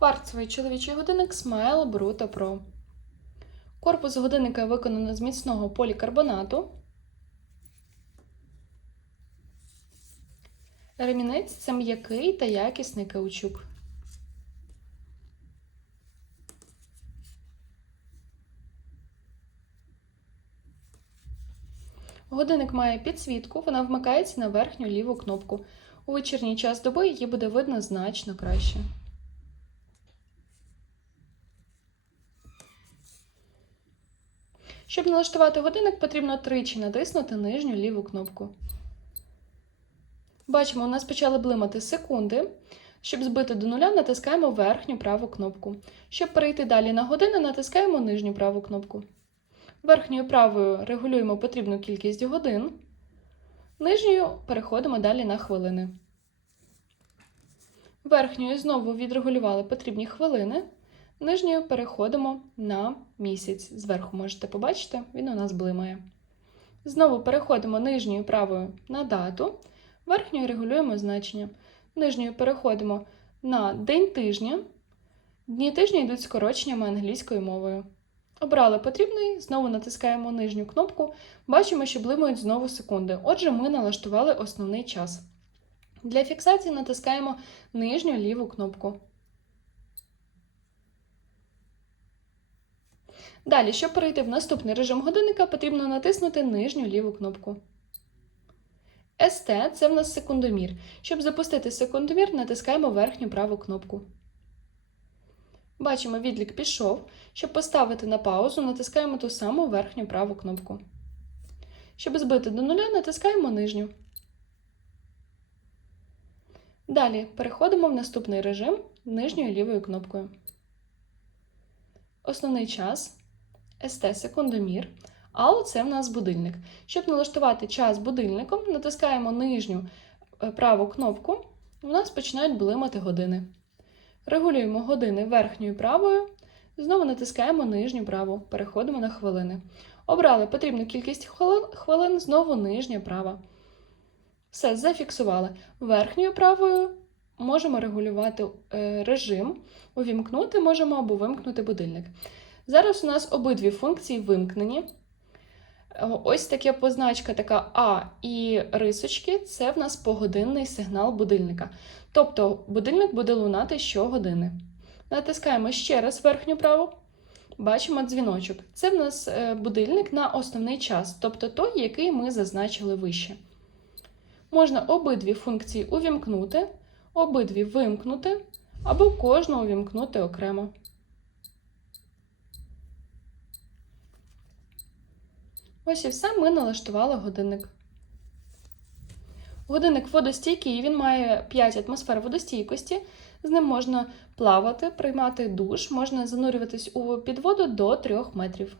Кварцевий чоловічий годинник Smile Bruto Pro. Корпус годинника виконано з міцного полікарбонату. Ремінець це м'який та якісний каучук. Годинник має підсвітку, вона вмикається на верхню ліву кнопку. У вечірній час доби її буде видно значно краще. Щоб налаштувати годинник, потрібно тричі натиснути нижню ліву кнопку. Бачимо, у нас почали блимати секунди. Щоб збити до нуля, натискаємо верхню праву кнопку. Щоб перейти далі на години, натискаємо нижню праву кнопку. Верхньою правою регулюємо потрібну кількість годин. Нижньою переходимо далі на хвилини. Верхньою знову відрегулювали потрібні хвилини. Нижньою переходимо на місяць. Зверху можете побачити, він у нас блимає. Знову переходимо нижньою правою на дату. Верхньою регулюємо значення. Нижньою переходимо на день тижня. Дні тижня йдуть скороченнями англійською мовою. Обрали потрібний, знову натискаємо нижню кнопку. Бачимо, що блимають знову секунди. Отже, ми налаштували основний час. Для фіксації натискаємо нижню ліву кнопку. Далі, щоб перейти в наступний режим годинника, потрібно натиснути нижню ліву кнопку. СТ це в нас секундомір. Щоб запустити секундомір, натискаємо верхню праву кнопку. Бачимо, відлік пішов. Щоб поставити на паузу, натискаємо ту саму верхню праву кнопку. Щоб збити до нуля, натискаємо нижню. Далі переходимо в наступний режим нижньою лівою кнопкою. Основний час СТ секундомір. AL – це в нас будильник. Щоб налаштувати час будильником, натискаємо нижню е, праву кнопку, у нас починають блимати години. Регулюємо години верхньою правою, знову натискаємо нижню праву, переходимо на хвилини. Обрали потрібну кількість хвилин, хвилин знову нижня права. Все, зафіксували. Верхньою правою можемо регулювати е, режим, увімкнути можемо або вимкнути будильник. Зараз у нас обидві функції вимкнені. Ось таке позначка така А і рисочки це в нас погодинний сигнал будильника. Тобто будильник буде лунати щогодини. Натискаємо ще раз верхню праву, бачимо дзвіночок. Це в нас е, будильник на основний час, тобто той, який ми зазначили вище. Можна обидві функції увімкнути, обидві вимкнути, або кожну увімкнути окремо. Ось і все, ми налаштували годинник. Годинник водостійкий, він має 5 атмосфер водостійкості. З ним можна плавати, приймати душ, можна занурюватись у підводу до 3 метрів.